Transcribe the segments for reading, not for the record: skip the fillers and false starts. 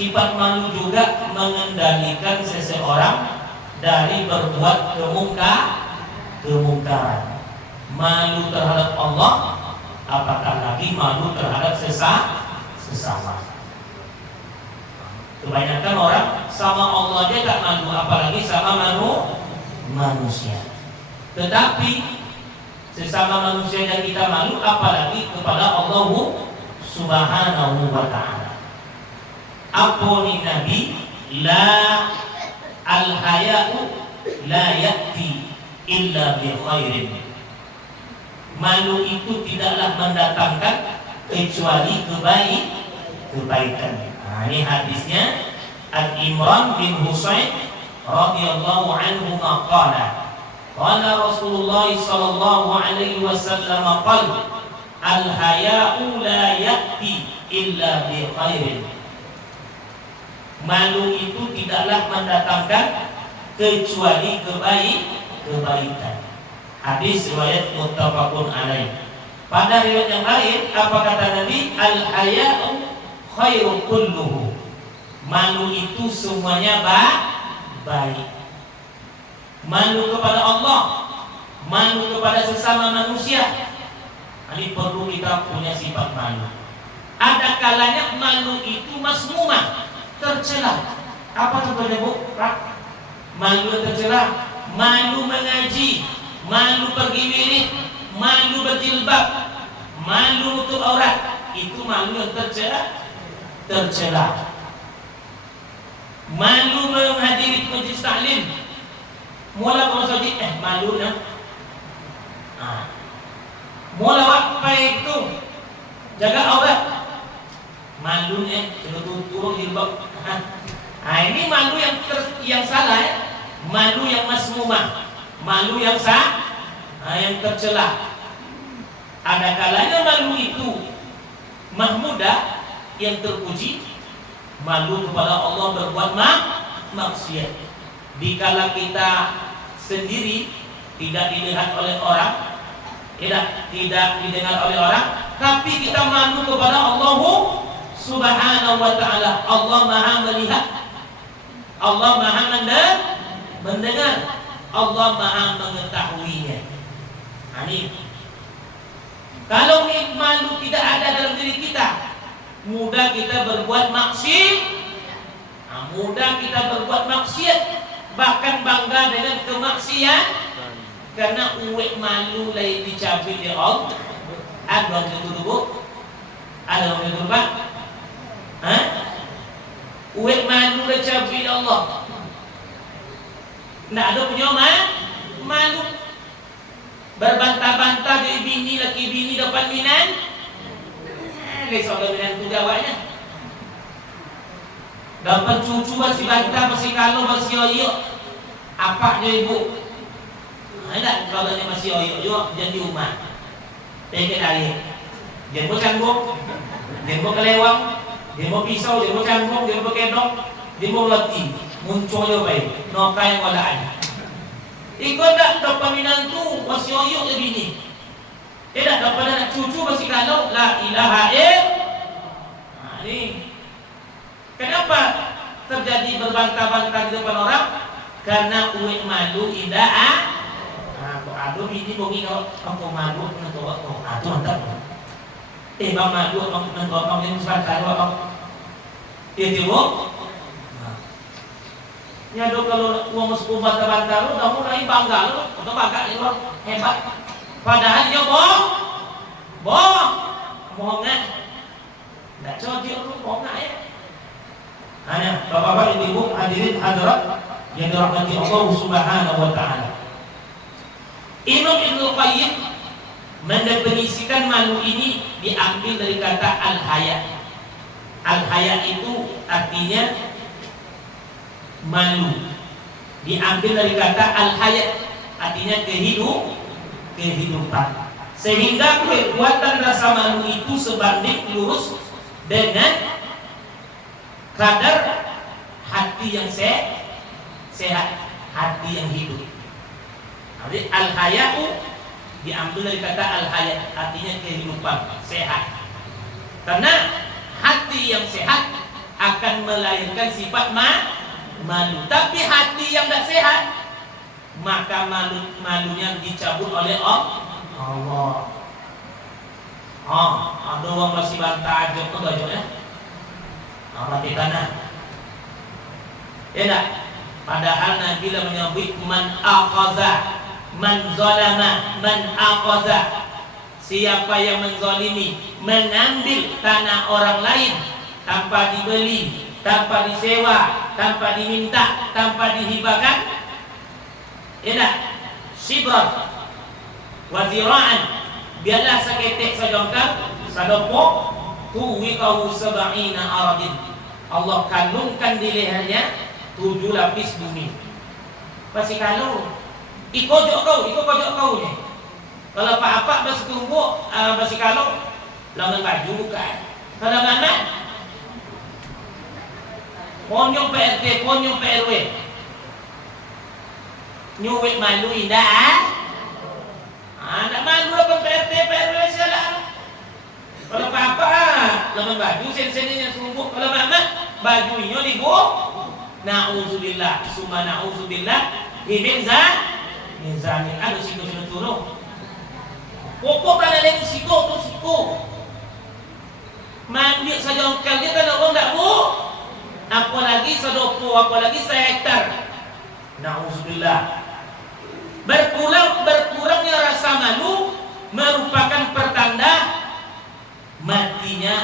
Sifat malu juga mengendalikan seseorang dari berbuat kemungkaran. Malu terhadap Allah, apakah lagi malu terhadap sesama. Kebanyakan orang sama Allah aja gak malu, apalagi sama manusia. Tetapi sesama manusia yang kita malu, apalagi kepada Allah Subhanahu wa ta'ala. Apa ni Nabi? La al-haya'u la ya'ti illa bi khairin. Malu itu tidaklah mendatangkan kecuali kebaikan. Nah, ini hadisnya Al-Imran bin Husain radhiyallahu anhu qala Rasulullah sallallahu alaihi wasallam qala al-haya'u la ya'ti illa bi khairin. Malu itu tidaklah mendatangkan kecuali kebaikan. Hadis riwayat muttafaqun alaih. Pada riwayat yang lain apa kata Nabi? Al-haya'u khairu kulluhu. Malu itu semuanya baik. Malu kepada Allah, malu kepada sesama manusia. Ini perlu kita punya sifat malu. Ada kalanya malu itu masmumah, tercela. Apa contohnya Bu? Malu tercela, malu mengaji, malu pergi wirid, malu berjilbab, malu nutup aurat. Itu malu yang tercela. Malu menghadiri majlis taklim. Mula kalau saja malu nah. Mula apa itu? Jaga aurat. Malu turun jilbab. Ini malu yang salah ya. Malu yang masmumah, malu yang yang tercela. Ada kalanya malu itu mahmudah, yang terpuji. Malu kepada Allah berbuat maksiat. Dikala kita sendiri tidak dilihat oleh orang, tidak didengar oleh orang, tapi kita malu kepada Allah Subhanahu wa ta'ala. Allah Maha melihat, Allah Maha mendengar, Allah Maha mengetahuinya. Ini kalau malu tidak ada dalam diri kita, mudah kita berbuat maksiat, bahkan bangga dengan kemaksiat, karena uwek malu lain dicapai di Allah. Ada orang itu Bu? Ada orang itu Pak? Uwek malu dicapai di Allah. Nggak ada punya malu. Berbantah-bantah dari bini, laki bini depan minan. Besok ada minan tu jawabnya. Dapat cucu masih bantah, masih kalau, masih oyok. Apa dia ibu? Ada kalau dia masih oyok juga jadi rumah. Tengok dari. Dia mau canggung, dia mau kelewang, dia mau pisau, dia mau canggung, dia mau kedok, dia mau leti. Muncul je baik, nokai yang walaan. Ikut tak dapat minantu masih oyok je bini. Tidak dapat anak cucu masih kalau la ilaha illallah. Ini kenapa terjadi berbantah-bantah di depan orang? Karena uwek malu indah. Kok aduh bini bongi kau malu nak bawa kau. Aduh mantap. Bang malu bang nak bawa bang ini sebentar bawa. Dia tiba. Nyado kalau uang masuk bantah-bantah lu, kamu lagi bangga lu, atau bangga lu hebat. Padahal dia bohong nggak? Nggak cocok lu bohong nggak ya? Hanya bapak-bapak ibu hadirin hadirat yang dirahmati Allah Subhanahu wa ta'ala. Imam Ibnu Qayyim mendefinisikan malu ini diambil dari kata al-haya. Al-haya itu artinya malu, diambil dari kata al-hayat, artinya kehidupan. Sehingga kekuatan rasa malu itu sebanding lurus dengan kadar hati yang sehat, hati yang hidup. Jadi al-hayatu diambil dari kata al-hayat, artinya kehidupan, sehat. Karena hati yang sehat, akan melahirkan sifat malu. Tapi hati yang tak sehat, maka malunya dicabut oleh Allah. Ada orang masih bantah aja tuh ya. Mati tanah. Ya tak? Padahal Nabi lah menyebut man aqaza, man zalama, man aqaza. Siapa yang menzalimi, mengambil tanah orang lain tanpa dibeli, tanpa disewa, tanpa diminta, tanpa dihibahkan, ya tak? Shibran wa zira'an, biarlah seketik sajongkar sadopok tuwikahu sab'ina aradin. Allah kalungkan di lehernya 7 lapis bumi. Pasti kalau ikut pojok kau ni. Kalau apa-apa masih tumbuk, masih kalau lawan baju bukan. Kalau mana? Ponyong PRT, ponyong PRW. Nyuwek malu indah. Nak malu apa PRT, PRW salah. Kalau apa-apa, lawan baju sen-sennya tumbuk. Kalau mana? Bajunya dibuang. Na'udzubillah, summa na'udzubillah min zalim. Aduh siku sudah turun. Pokok pada lagi siku tu siku. Mandi saja ongkal dia kan orang tak bu. Apalagi sadopo, apalagi sehektar. Na'udzubillah. Berkurangnya rasa malu merupakan pertanda matinya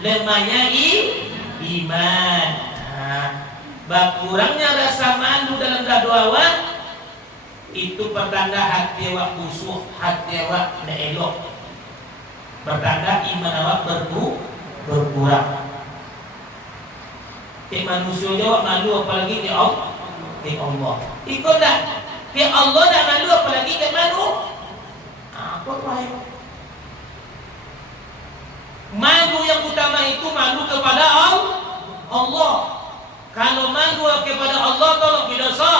lemahnya iman. Berkurangnya rasa malu dalam doa itu pertanda hati awak busuk, hati awak tidak elok. Pertanda iman awak berkurang. Manusia jawab malu apalagi ke Allah. Ikut tak? Ke Allah tak malu apalagi ke malu. Apa wahai? Malu yang utama itu malu kepada Allah. Kalau malu kepada Allah tolong berdosa,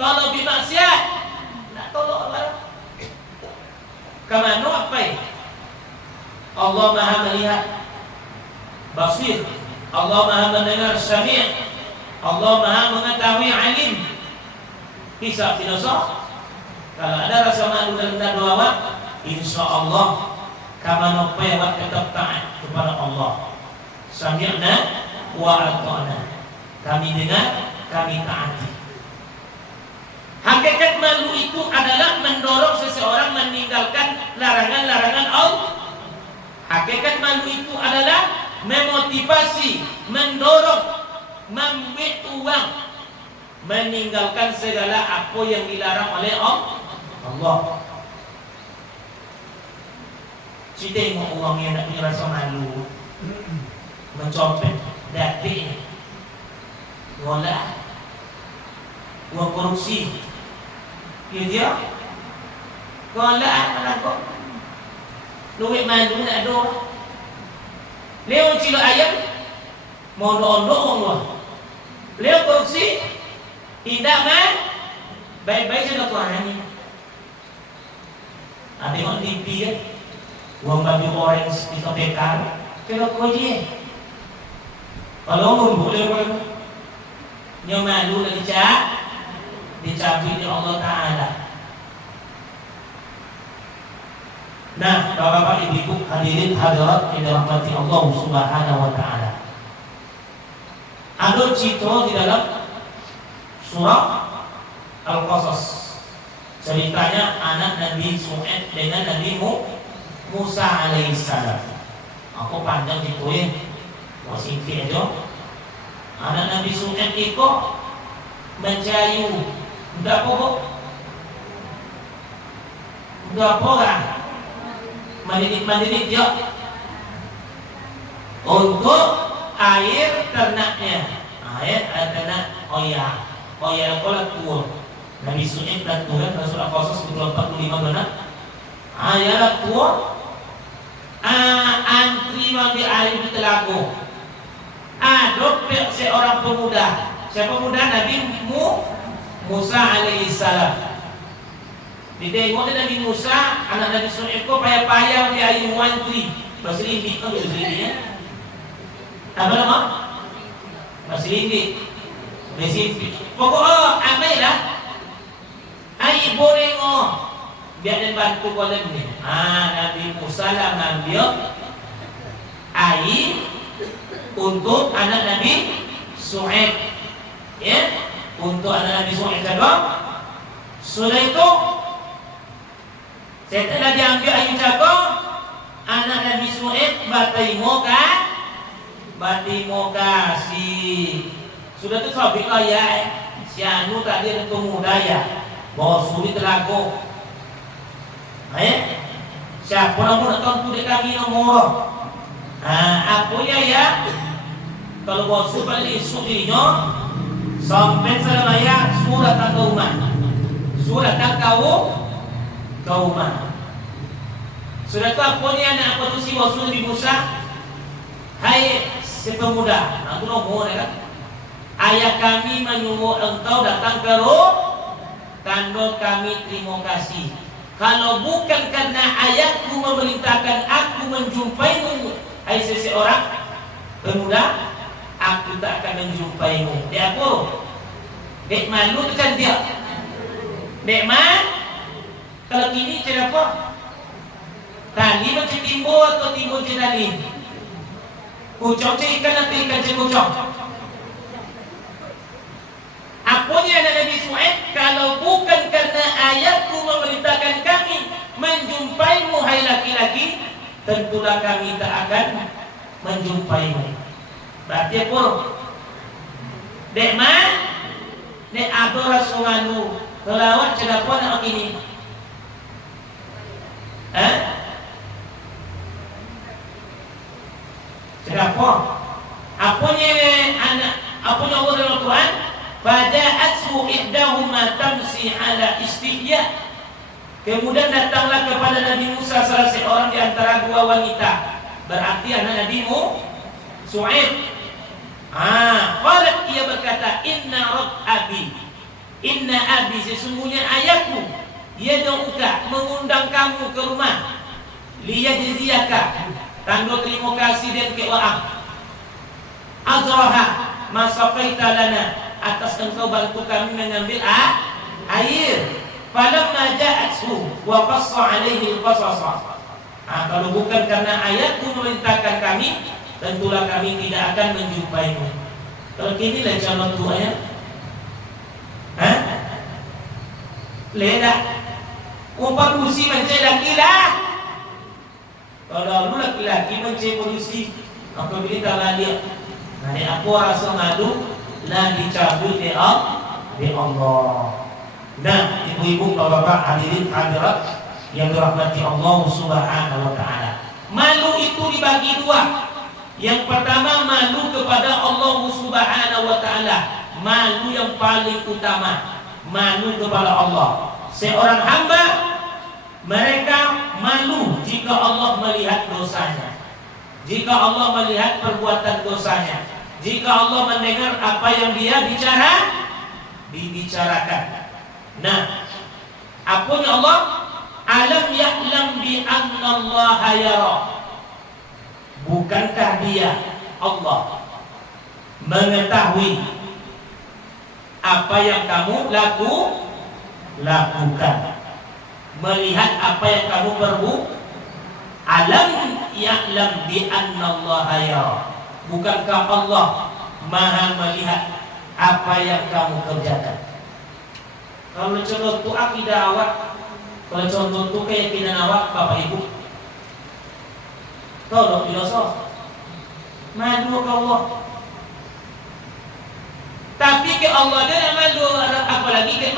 tolong bermaksiat, nak tolong Allah. Kemana apa ya? Allah Maha melihat, basir. Allah Maha mendengar, Sami'. Allah Maha mengetahui, alim. Hisab berdosa. Kalau ada rasa malu dalam doa, insya Allah kemana apa yang tetap taat kepada Allah. Sami'na wa ata'na. Kami dengar, kami taati. Hakikat malu itu adalah mendorong seseorang meninggalkan larangan-larangan Allah. Hakikat malu itu adalah memotivasi, mendorong, membuat uang, meninggalkan segala apa yang dilarang oleh Allah. Kita tengok orang yang tak punya rasa malu, mencopet, datik, golak, uang korupsi, dia golak mana kok, duit malu nak ada. Leo cilo ayam, mau ondong lah. Leo korupsi, tidak man, baik-baik saja Tuhan ini. Ada orang TV ya, uang baju orange di kebekar, kalau kau je, kalau orang boleh boleh. Yang malu lagi dicabut oleh Allah Ta'ala. Nah, bapak-bapak, ibu-ibu, hadirin hadirat yang dirahmati Allah Subhanahu wa Ta'ala. Ada cerita di dalam surah Al-Qasas. Ceritanya anak Nabi Su'aib dengan Nabi Musa alaihissalam. Aku panjang cerita mau singkir aja. Anak Nabi Su'aib itu mencayu. Udah apa? Udah apa kan? Mandidik dia untuk air ternaknya. Air ternak Oya kolat tua. Nabi Su'aib dan Tuhan Rasul Al-Qasas 45 benar. Ayat tua. Antri ambil air di telaga. Ada seorang pemuda. Siapa pemuda? Nabi Musa alaihissalam. Ditengok Nabi Musa, anak Nabi Su'aib kok payah-payah di air wantri. Bahasa Inggris kan bahasa Inggris ya. Apa nama? Masilindi. Resimpi. Pokok amai lah. Ai boleh biar dia bantu kolam ni. Nabi Musa lah ngambil air untuk anak Nabi Su'aib. Ya, untuk anak Nabi Su'aib jaga. Sudah itu setelah diambil air jaga, anak Nabi Su'aib batimo kasih. Sudah tu sabik ayat si anu tadi ada pemuda ya bawa suri telago. Siapa nak tahu tu kami nomor. Apunya ya kalau bawa suri balik surinya sampai selamanya surat tak kau rumah. Surat tak kau rumah. Sudah tu apunya anak apa tu si bawa suri Musa. Hai si pemuda, aku nomor kan. Ayah kami menyuruh engkau datang ke tanda kami terima kasih. Kalau bukan karena ayahku memerintahkan aku menjumpaimu, hai seseorang pemuda, aku tak akan menjumpaimu. Dia apa? Dek malu tu kan dia. Dek kalau kini cara apa? Tali macam timbo atau timbo je tali? Kucong je ikan atau ikan je kucong? Apanya anak Nabi Su'aib, kalau bukan karena ayatku memerintahkan kami menjumpaimu hai laki-laki, tentulah kami tak akan menjumpaimu. Berarti apa? Dek dek adora sunganu kelawat cerapa nak begini. Cerapa? Apanya Allah dalam Al-Quran? Faja'athu ihdahuma tamsi ala istihya. Kemudian datanglah kepada Nabi Musa salah seorang di antara dua wanita. Berarti anak Nabi Su'aib. Qalat ia berkata, Inna abi sesungguhnya ayahku yad'uka mengundang kamu ke rumah liyajziyaka tanda terima kasih dan kewaang ajraha masaqaita lana atas engkau bantu kami mengambil air. Falamma ja'athu wa qassa 'alaihi al-qasasa. Kalau bukan karena ayatku memerintahkan kami, tentulah kami tidak akan menjumpaimu. Kalau kini lah calon tuanya. Leda. Umpa busi mencari laki-laki. Kalau lu laki-laki mencari polisi, maka kita balik. Nanti aku rasa malu lah dicabut di Allah. Nah, ibu-ibu, bapak-bapak, hadirin hadirat yang dirahmati Allah Subhanahu wa taala. Malu itu dibagi dua. Yang pertama malu kepada Allah Subhanahu wa taala, malu yang paling utama, malu kepada Allah. Seorang hamba mereka malu jika Allah melihat dosanya. Jika Allah melihat perbuatan dosanya. Jika Allah mendengar apa yang dia dibicarakan. Nah, apanya Allah? Alam ya'lam bi anna Allah yara. Bukankah dia Allah mengetahui apa yang kamu lakukan, melihat apa yang kamu perbuat? Alam ya'lam bi anna Allah yara. Bukankah Allah Maha melihat apa yang kamu kerjakan? Kalau contoh tu akidah awak, kalau contoh tu keyakinan awak, Bapak Ibu, tolong filosof, malu ke Allah. Tapi ke Allah dia malu, apalagi ke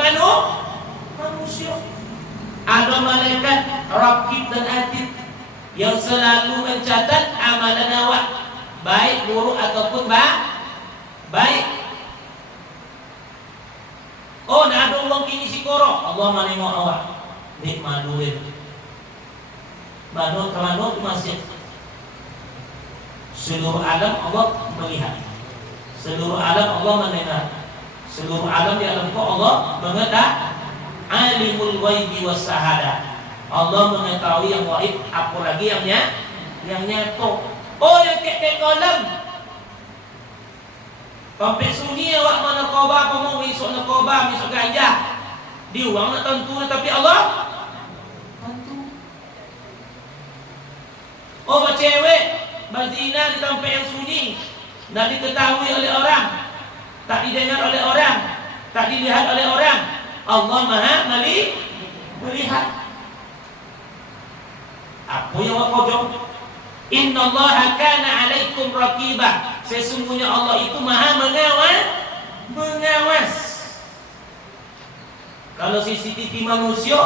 manusia. Ada malaikat raqib dan atid yang selalu mencatat amalan awak, baik buruk ataupun baik. Oh, nak ada orang kini sikoro, Allah menengok awak. Dik maluin. Baru kemana tu masih. Seluruh alam Allah melihat. Seluruh alam Allah mendengar. Seluruh alam di alam Allah mengetahui. Alimul ghaibi was syahada. Allah mengetahui yang gaib, apalagi yang nyata. Oh, yang kek kolam. Sampai sunyi awak narkoba, apa mau isuk narkoba, isuk ganja. Diuang nak tentu, tapi Allah tentu. Oh, cewek berzina di tempat yang sunyi, tak diketahui oleh orang, tak didengar oleh orang, tak dilihat oleh orang. Allah Maha melihat. Apa yang awak pojok? Innallaha kana 'alaikum raqiba. Sesungguhnya Allah itu Maha mengawas. Kalau CCTV manusia,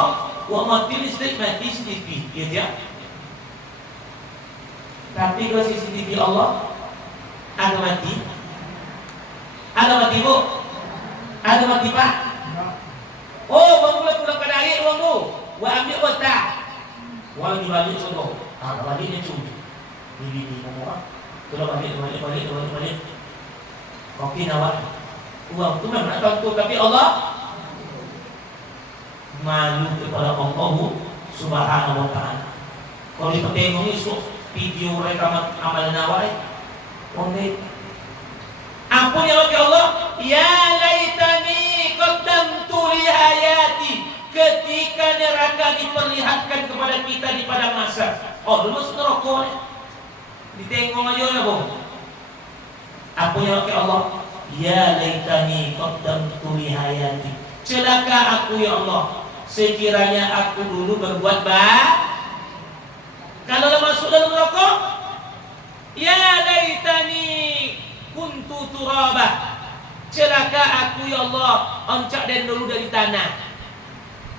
wak mati listrik mati CCTV, ya dia. Tapi kalau CCTV Allah ada mati, bu, ada mati pak. Oh, bang boleh pulang ke air bang tu, wak ambil otak, wak lagi balik sono, baliknya cuma, ini ngomong, kalau balik. Okey nawak, uang tu memang nak tentu, tapi Allah malu kepada Allah Subhanahu wa ta'ala. Kalau kita tengok ni video rekaman amal nawai, ampun ya Allah, ya laitani qaddamtu li hayati, ketika neraka diperlihatkan kepada kita di padang mahsyar. Oh, dulu neraka ni ditengok aja ya boh. Ampun ya Allah, ya laitani qaddamtu li hayati, celaka aku ya Allah, sekiranya aku dulu berbuat baik. Kalau masuk dalam neraka, ya laitani kuntu turaba, celaka aku ya Allah, oncak dan dulu dari tanah,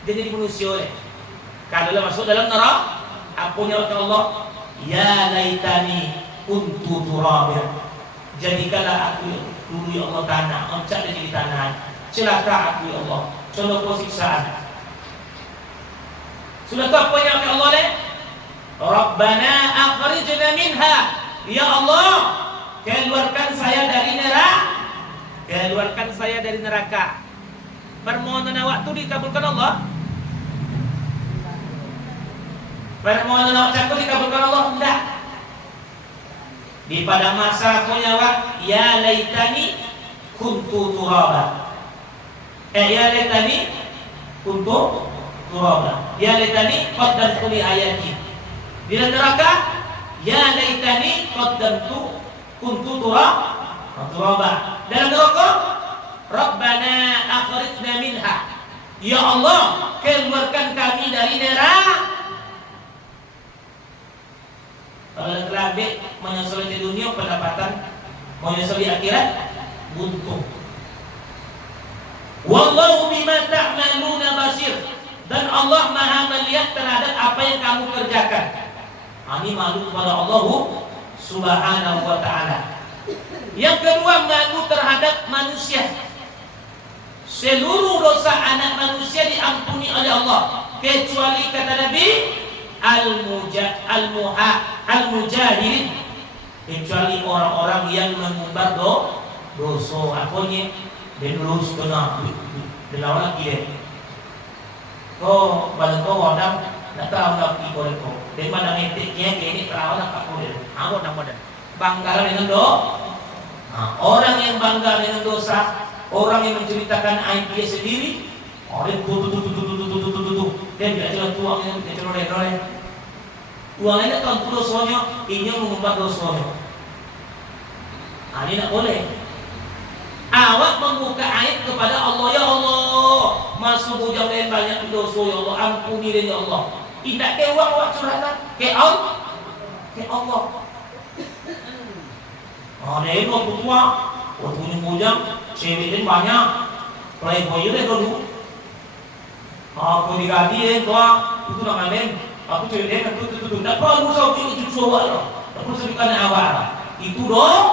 dia jadi manusia oleh. Kalau masuk dalam neraka, ampunnya Allah, ya laitani kuntu turaba, jadikanlah aku dulu ya Allah tanah, oncak dan jadi tanah, celaka aku ya Allah. Contoh siksaan. Sudah tahu apa yang Allah le? Rabbana akhrijna minha. Ya Allah, keluarkan saya dari neraka. Keluarkan saya dari neraka. Permohonan awak tu dikabulkan Allah. Permohonan awak cakap dikabulkan Allah enggak. Di pada masa punya awak, ya laitani kuntu turaba. Ya laitani kuntu turaba. Ya laitani qaddamtu li ayati. Di neraka, ya laitani qaddamtu kuntu turaba. Dalam neraka, Rabbana akhrijna minha. Ya Allah, keluarkan kami dari neraka. Kalau telah ambil menyesal di dunia pendapatan, menyesal di akhirat buntung. Wallahu bima ta'maluna basir, dan Allah Maha melihat terhadap apa yang kamu kerjakan. Ini malu kepada Allah Subhanahu wa ta'ala. Yang kedua, malu terhadap manusia. Seluruh dosa anak manusia diampuni oleh Allah, kecuali kata Nabi al-mujahilin, kecuali orang-orang yang mengumbar dosa. Apanya? Dia lulus kena dilawan lagi. Kau balik kau orang nak tahu nak pergi kau itu. Dari mana ngetiknya ini perawan nak kau dia. Awak nama dia. Bangga dengan dosa. Orang yang bangga dengan dosa, orang yang menceritakan aib dia sendiri, orang dia tidak jalan tuang yang dia ceroleh. Tuang ini tak tahu dosanya, ini mengumbar dosanya. Ini tak boleh. Awak membuka aib kepada Allah, ya Allah, masuk bujang lain banyak dosa, ya Allah, ampuni dia ya Allah. Tidak ke uang awak curhatan ke Allah, Dia itu waktu tua, waktu punya bujang, cewek dia banyak, playboy dia dulu. Aku diganti tua, itu nak ngamen, aku cewek dia itu, tidak perlu usah itu cucu awak lah, tidak perlu sebutkan awak. Itu dong,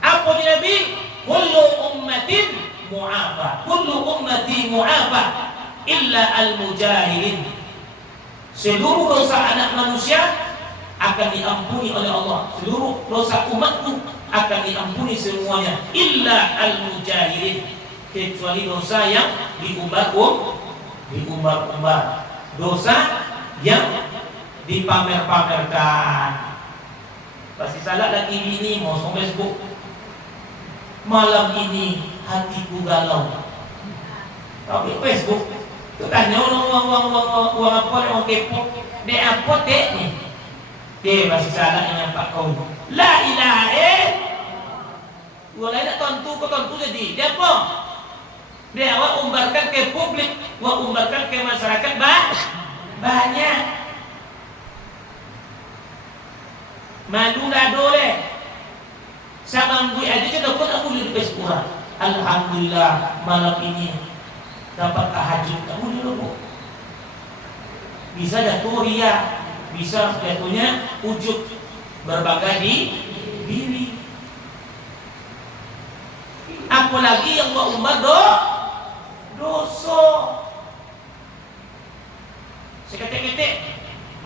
apa dia Nabi? Kullu ummatin mu'afa, kullu ummati mu'afa illa al-mujahilin. Seluruh dosa anak manusia akan diampuni oleh Allah. Seluruh dosa umatku akan diampuni semuanya, illa al-mujahilin, kecuali dosa yang diumbar-umbar, dosa yang dipamer-pamerkan. Pasti salah lagi bini mau Facebook. malam ini hatiku galau. Tapi Facebook tu tanya orang apa orang kepo, dek apa dek ni? Dia masih salah yang pak kau. La ilaha Walai nak tentu kau tentu jadi. Dia apa? Dia awak umbarkan ke publik, awak umbarkan ke masyarakat banyak. Malu dah dole. Sama gue aja sudah pun aku di Facebook. Alhamdulillah malam ini dapat tahajud. Kamu dulu bisa jatuh ria, bisa jatuhnya ujub, berbangga di diri. Apalagi yang mau umar dosa. Seketik-ketik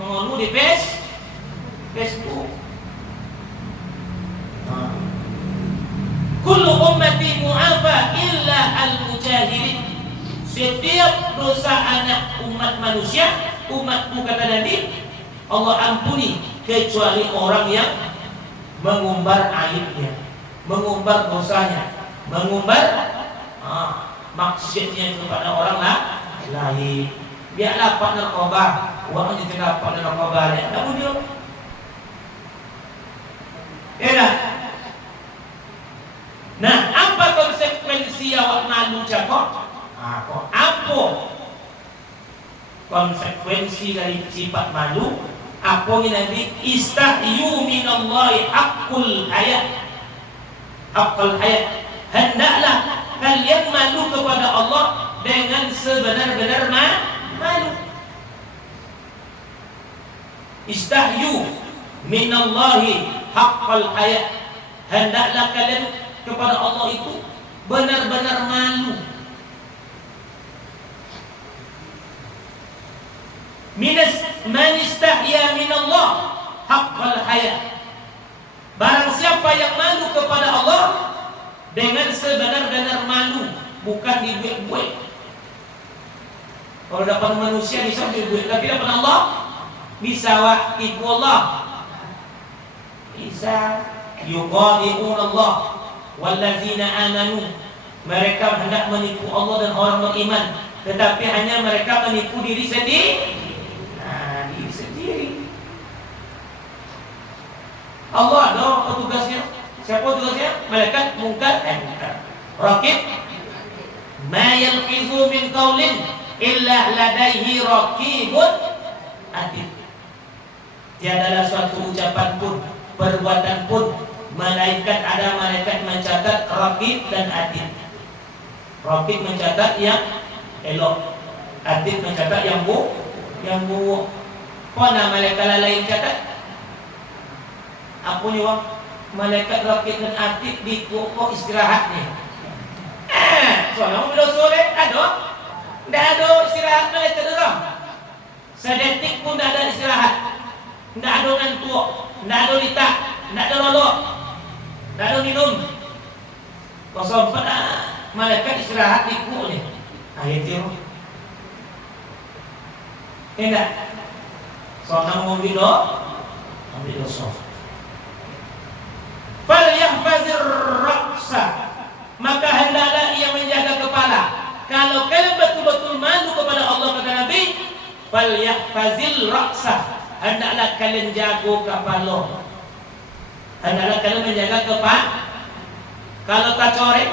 mengonu di Facebook. Kullu ummati mu'afa illa al-mujahirin. Setiap dosa anak umat manusia, umatku kata Nabi, Allah ampuni kecuali orang yang mengumbar aibnya, mengumbar dosanya, mengumbar maksudnya kepada orang lain. Biarlah pak narkoba, uangnya tidak pak narkoba, namun dia, enak. Nah, apa konsekuensi awak malu cakap? Apa konsekuensi dari sifat malu? Apa yang Nabi istahyu minallahi haqqul hayat. Haqqul hayat. Hendaklah kalian malu kepada Allah dengan sebenar-benar malu. Istahyu minallahi haqqul hayat. Hendaklah kalian kepada Allah itu benar-benar malu. Man istahya minallah haqqal haya. Barang siapa yang malu kepada Allah dengan sebenar-benar malu, bukan dibuat-buat. Kalau dapat manusia bisa dibuat, tapi dapat Allah bisa waqifu Allah. Bisa yuqadi'un Allah wallazina amanu. Mereka hendak menipu Allah dan orang beriman, tetapi hanya mereka menipu diri sendiri. Allah ada petugasnya. Siapa tugasnya? Malaikat mungkar Raqib. Ma yalfizu min qaulin illa ladaihi raqibun atid. Tiadalah suatu ucapan pun, perbuatan pun, malaikat ada malaikat mencatat raqib dan atid. Raqib mencatat yang elok, atid mencatat yang buruk. Mana malaikat lain catat? Apa ni wang? Malaikat rakit dan atid di kok istirahat ni. Soalnya mau sore ada? Tidak ada istirahat malaikat tu. Sedetik pun tidak ada istirahat. Tidak ada ngantuk, tidak ada litak, tidak ada lolok, tidak ada minum. Kosong pada malaikat istirahat di kok ni. Ayat itu. Tidak. Soalnya mau ambil dosa. Falyahfazir ra'sa, maka hendaklah ia menjaga kepala. Kalau kalian betul-betul malu kepada Allah kata Nabi, falyahfazil ra'sa, hendaklah kalian jaga kepala. Hendaklah kalian menjaga kepala. Kalau tak corek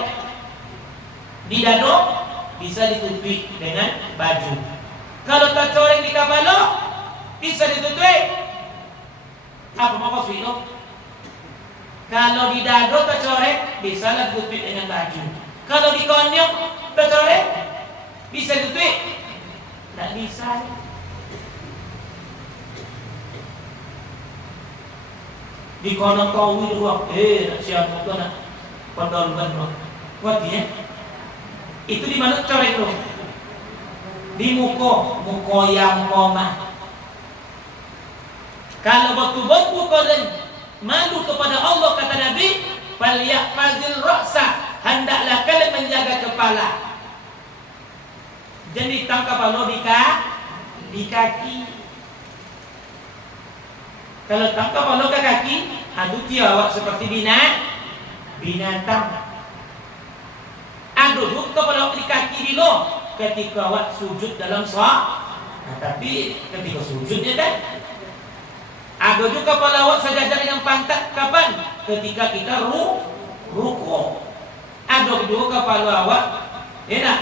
di dada bisa ditutupi dengan baju. Kalau tak corek di kepala bisa ditutupi. Apa maksud itu? Kalau di dado tercorek bisa lah ditutup dengan baju. Kalau di konyok tercorek bisa ditutup? Tak bisa. Di konon tahu dua, siapa tu nak pendolban tu? Kuat ya? Itu di mana corek tu? Di muka yang koma. Kalau betul-betul kalian malu kepada Allah kata Nabi, falyahfazil ra'sa, hendaklah kalian menjaga kepala. Jadi tangkap Allah di kaki. Kalau tangkap Allah ke kaki, itu dia awak seperti binatang. kepala awak di kaki dulu ketika awak sujud dalam sholat. Tapi ketika sujudnya kan ada juga kepala awak sejajar dengan pantat kapan? Ketika kita ruku. Ada juga kepala awak enak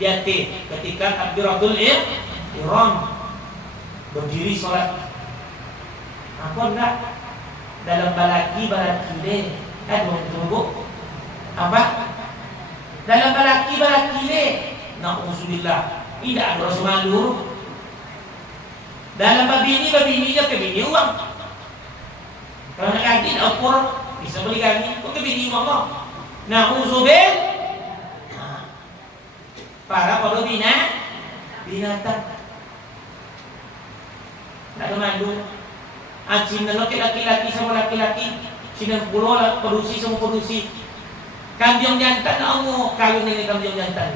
di hati ketika takbiratul ihram berdiri sholat. Apa enggak dalam balaki deh tunggu apa dalam balaki deh na'udzubillah tidak ada rasa malu dalam babininya ke bini uang kalau nak ganti nak ukur bisa beli ganti kok ke bini uang kok na'udzubillah para pada binatang tak ada malu. Cina laki-laki sama laki-laki, Cina pulau lah produksi sama produksi. Kambing jantan amu kawin dengan kambing jantan.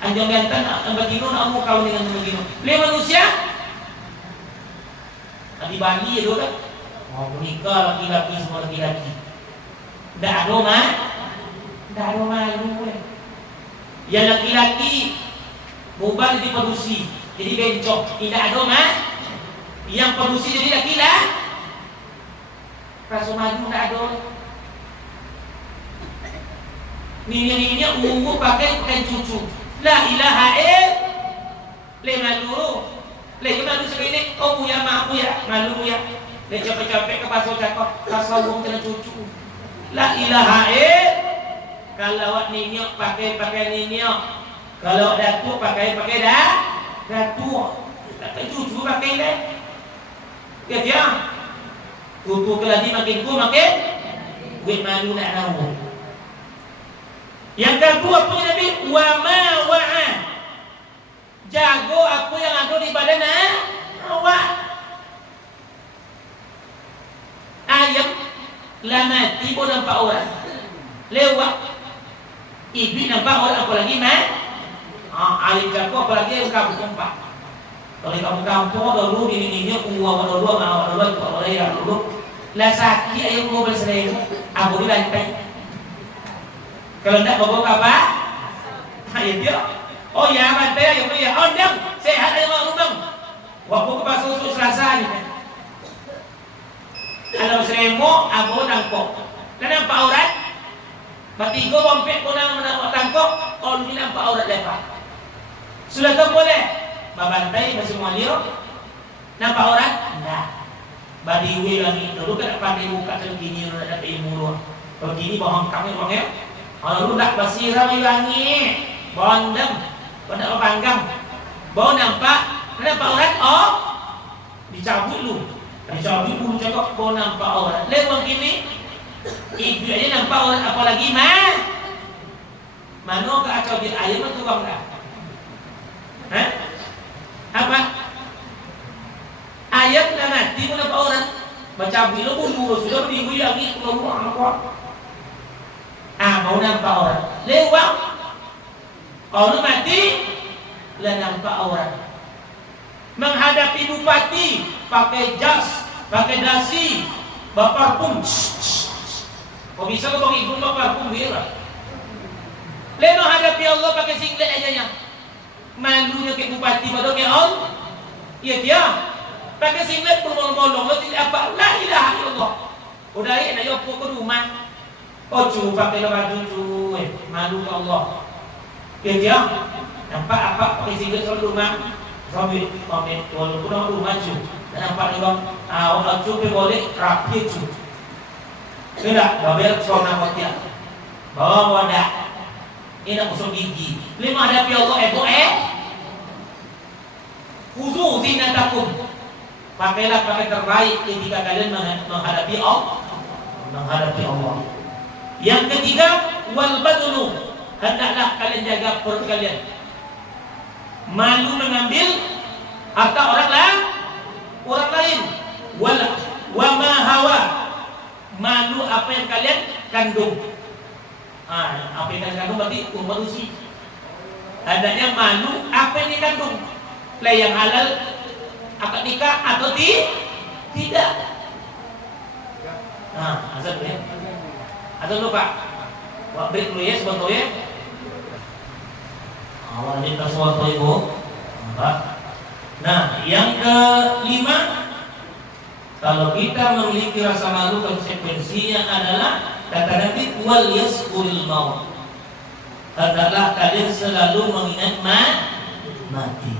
Anjing jantan ambagino amu kawin dengan ambagino. Le manusia di Bali itu kan mau menikah laki-laki sama laki-laki. Tidak ada malu. Yang laki-laki mubal diproduksi jadi bencok, tidak ada yang produksi jadi laki-laki rasa madu tak ada. Nini umur pakai cucu la ilaha le malu segini oh ya malu ya le capek-capek ke pasal cakap pasal uang kena cucu la ilaha kalau awak ninyok pakai ninyok kalau datuk pakai datuk tak cucu pakai deh. Ya dia tutu keladi makin ku makin gue malu nak tahu. Yang kedua punya Nabi wa ma wa'a jago apa yang ada di badan awak. Ayam lah mati pun nampak orang lewat ibi nampak orang apalagi ayam jago apalagi yang kamu kompak. Kalau kamu kampung dulu ini uang dulu mau dulu kalau ya dulu lah sakit ayo mau bersering aku di lantai kalau tidak bawa apa ayo dia oh ya lantai ayo ya oh dia sehat ayo mau bang waktu ke pasar susu Selasa ni kalau seremo aku nangkok kenapa aurat batigo bompek pun nangkok oh ini nampak aurat lepas sudah tak boleh babantai masih mualir nampak orang? Enggak badiwi lagi dulu kan pakai muka segini udah ada ilmu begini bohong kami bohong ya kalau lu tak basirah lagi bondem pada panggang bau nampak orang? Oh dicabut lu cakap bau nampak orang lewat gini ibu aja nampak orang apalagi mano ke acau di ayam itu bang apa ayat na mati mo na pa orang baca bilo pun sudah berdiri lagi keluar apa mau nampak orang lewat kalau mati lah nampak orang menghadapi bupati pakai jas pakai dasi baparfum kok bisa ke bang ibu baparfum bila leno hadapi Allah pakai singlet aja yang malunya ke bupati pada ke Allah. Iya dia pakai singlet bolong-bolong lo tidak apa la ilaha illallah. Udah ya nak yo ke rumah. Oh cu pakai baju cu malu ke Allah. Iya dia nampak apa pakai singlet di rumah. Sambil pamit walaupun rumah cu. Dan nampak ni bang awak cu pe boleh rapi cu. Tidak babel sona kotia. Bawa wadah. Ini usung gigi. Lima hadapi Allah khusus zinatakum. Pakailah pakai terbaik ketika kalian menghadapi Allah. Yang ketiga wal badlu. Hendaklah kalian jaga perut kalian. Malu mengambil harta orang lain. Wa ma hawa. Malu apa yang kalian kandung. Apa yang kandung berarti manusia. Adanya malu apa yang dikandung. Lah yang halal akad nikah atau tidak. Azan ya. Azan lupa. Buat break dulu ya sebentar ya. Awal kita sesuatu ibu. Nah, yang kelima, kalau kita memiliki rasa malu, konsekuensinya adalah kata Nabi wal yaskuril maut. Hendaklah kalian selalu mengingat mati.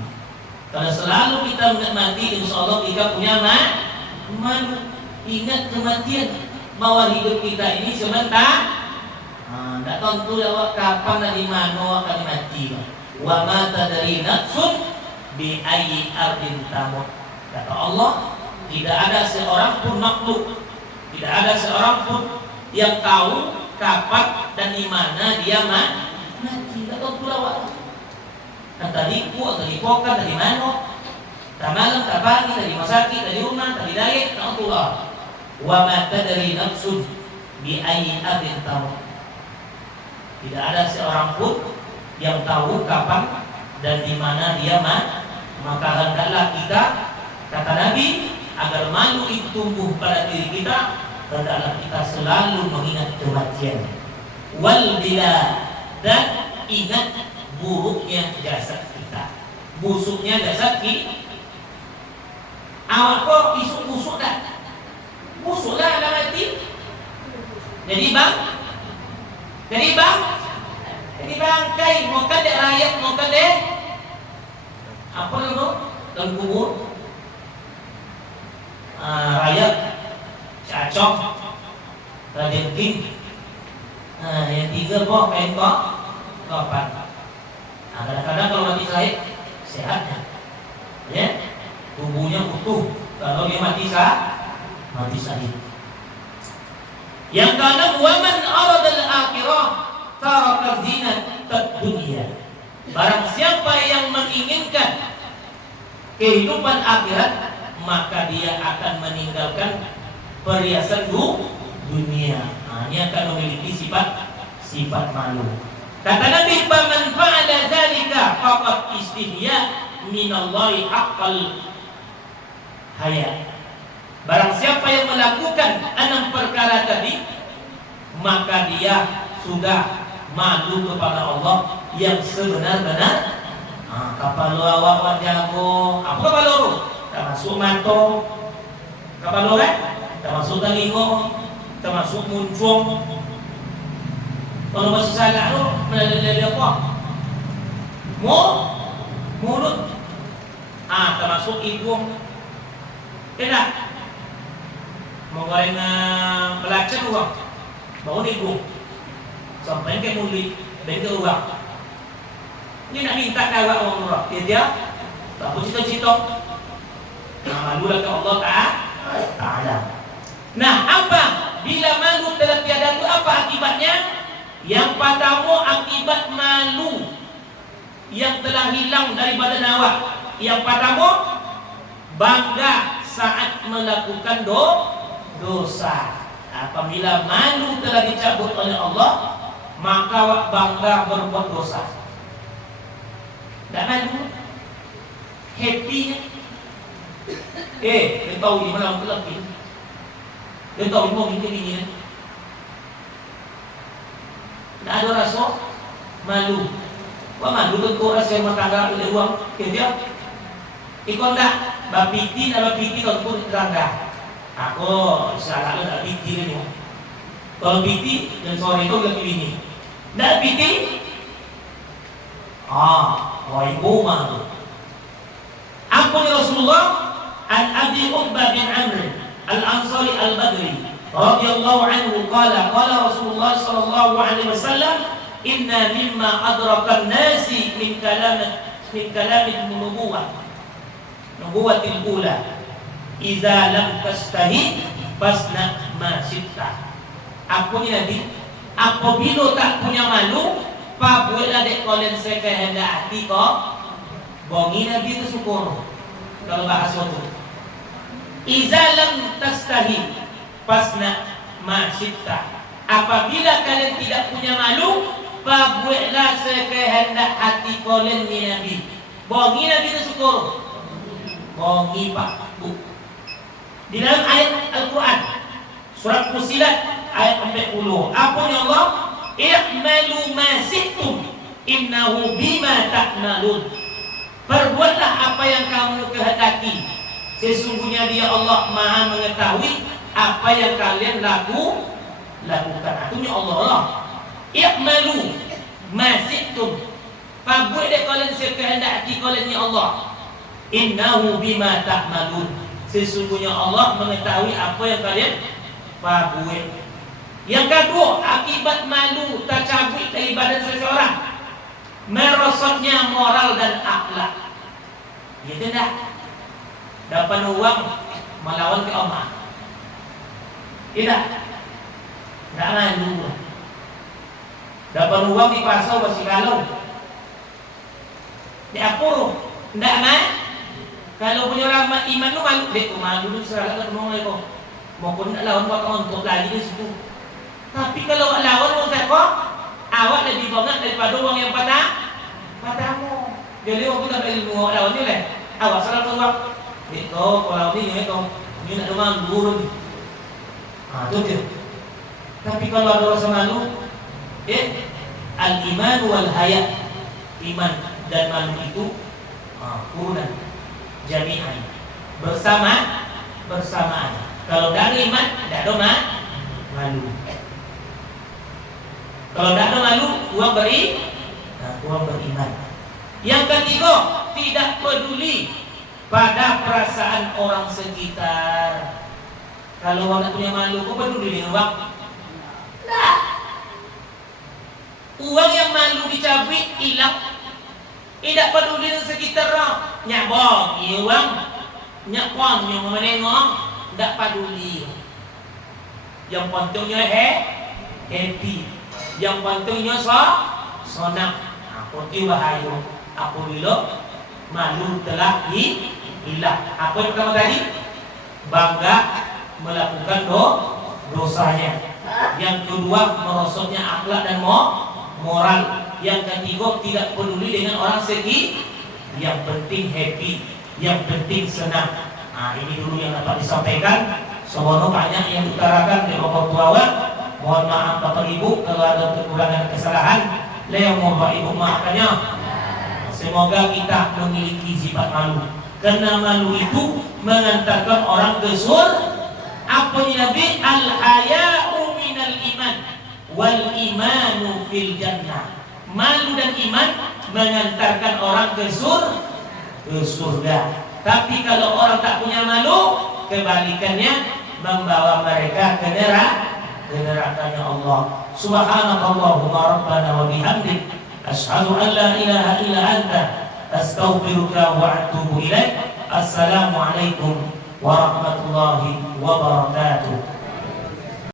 Kalau selalu kita mengingat mati, insya Allah kita punya malu. Ingat kematian, bahwa hidup kita ini sebentar. Tak tentu awak kapan dan di mana akan mati. Wa ma tadri nafsun bi ayyi ardin tamut. Kata Allah, tidak ada seorang pun makhluk, tidak ada seorang pun yang tahu kapan dan di mana dia mati. Tak tentu awak. Entah lipu atau lipokan dari mana, tak malam, tak pagi, dari masakit, dari rumah, dari dayek, tak tentu awak. Wa ma tadri nafsun bi ayyi ardin tamut. Tidak ada seorang pun yang tahu kapan dan di mana dia maka hendaklah kita, kata Nabi, agar malu itu tumbuh pada diri kita, hendaklah kita selalu mengingat kematian. Wal bila, dan ingat buruknya jasad kita, busuknya jasad kita. Awak kok isuk busuk dah? Busuklah ada mati. Jadi bangkai, mau kan dek rakyat, mau kan dek apa itu? Dan kubur rakyat, cacok, rajengking. Yang tiga kok, kain kok, kapan? Kadang-kadang kalau mati sehatnya, ya, tubuhnya utuh. Kalau dia mati sahih. Yang keenam, waman aradal akhirah taraka zinatad dunya. Barang siapa yang menginginkan kehidupan akhirat, maka dia akan meninggalkan perhiasan dunia. Ini akan memiliki sifat malu. Kata Nabi, "Faman fa'ala dzalika faqad istihya minallahi haqqal haya." Barang siapa yang melakukan 6 perkara tadi, maka dia sudah malu kepada Allah yang sebenar-benar. Kapal awak jago, apa kapal loro? Termasuk manto, kapal loro, termasuk telingo, termasuk muncung. Kalau masih salah tu, melalui apa? Mulut. Termasuk hidung. Tidak. Mau goreng belacan uang, baru hidung. Sampai ke mulut, bengkel uang. Ini nak minta kawak orang murah. Dia tak pun cita-cita. Malulah ke Allah Ta'ala. Nah, apa? Bila malu telah tiada itu, apa akibatnya? Yang pertama, akibat malu yang telah hilang daripada awak. Yang pertama, bangga saat melakukan dosa. Apabila malu telah dicabut oleh Allah, maka awak bangga berbuat dosa. Tak malu, happy-nya. Dia tahu di mana orang lelaki. Dia tahu di mana bini-bini. Tak ada rasa malu. Wah, malu tentu rasa rumah tangga oleh uang. Dia ikut tak? Bapiti dan bapiti tentu tangga. Aku salah tak piti ni. Kalau piti dan sore itu lagi bini. Tak piti? Ibu malu. Ampun Rasulullah an Abi Uqbah bin Amr al-Ansari al-Badri radhiyallahu anhu qala Rasulullah sallallahu alaihi wasallam inna mimma adraka an-nasi min kalam nubuwatil ula idza lam tastahi fasna ma syi'ta. Apa ni Nabi? Apabila tak punya malu, pa buatlah dek kolen saya kehendak hati kau. Bongi Nabi itu syukur. Kalau bahasa itu iza lam tastahi fasna ma syi'ta. Apabila kalian tidak punya malu, pa buatlah saya kehendak hati kolen ni Nabi. Bongi Nabi itu syukur. Bongi pak bu. Di dalam ayat Al-Quran surat Fussilat ayat 40, apa ya Allah? i'malu ma syi'tum innahu bima ta'malun. Perbuatlah apa yang kamu kehendaki, sesungguhnya Dia Allah Maha mengetahui apa yang kalian lakukan. Artinya Allah i'malu ma syi'tum, pabuat dek kalian sekehendaki kalian ya Allah. Innahu bima ta'malun, sesungguhnya Allah mengetahui apa yang kalian pabuat. Yang kedua, akibat malu tercabut dari badan seseorang, merosotnya moral dan akhlak. Gitu dah. Dapat uang melawan ke omah. Tidak. Tidak malu. Dapat uang di pasar masih kalau. Di apur. Tidak malu. Kalau punya orang iman tu malu. Dek malu tu seragam ketemu mereka. Mau pun nak lawan buat untuk lagi di situ. Tapi kalau lawan orang tak awak lebih banyak daripada orang yang padamu. Jadi waktu kita berilmu awak lawan ni lah. Awak salah keluar. Itu kalau ni nak rumah turun. Tu dia. Tapi kalau ada rasa malu, al-iman wal haya, iman dan malu itu kurunan jami'an, bersamaan. Kalau dari iman tidak ada malu. Kalau tidak ada malu, uang beriman. Yang ketiga, tidak peduli pada perasaan orang sekitar. Kalau orang punya malu, kau peduli dengan uang? Tidak. Uang yang malu dicabut, hilang. Tidak peduli dengan sekitar orang. Nyak bong, iya uang. Nyak pon, yang menengok, tidak peduli. Yang pentingnya happy. Yang pentingnya sonam. Aku bahaya. Apabila malu telah hilang. Apa yang pertama tadi? Bangga melakukan dosanya. Yang kedua, merosotnya akhlak dan moral. Yang ketiga, tidak peduli dengan orang segi. Yang penting happy, yang penting senang. Ini dulu yang dapat disampaikan. Semoga banyak yang diutarakan oleh Bapak Tua. Mohon maaf Bapak Ibu kalau ada kekurangan kesalahan. Yang Bapak Ibu maafkannya. Semoga kita memiliki sifat malu. Karena malu itu mengantarkan orang ke surga. Apa yang Nabi? Al-haya'u minal iman wal imanu fil jannah. Malu dan iman mengantarkan orang ke surga. Tapi kalau orang tak punya malu, kebalikannya membawa mereka ke nerakanya Allah. Subhanakallahumma rabbana wa bihamdik, asyhadu an la ilaha illa anta, astaghfiruka wa atubu ilaik. Assalamualaikum warahmatullahi wabarakatuh.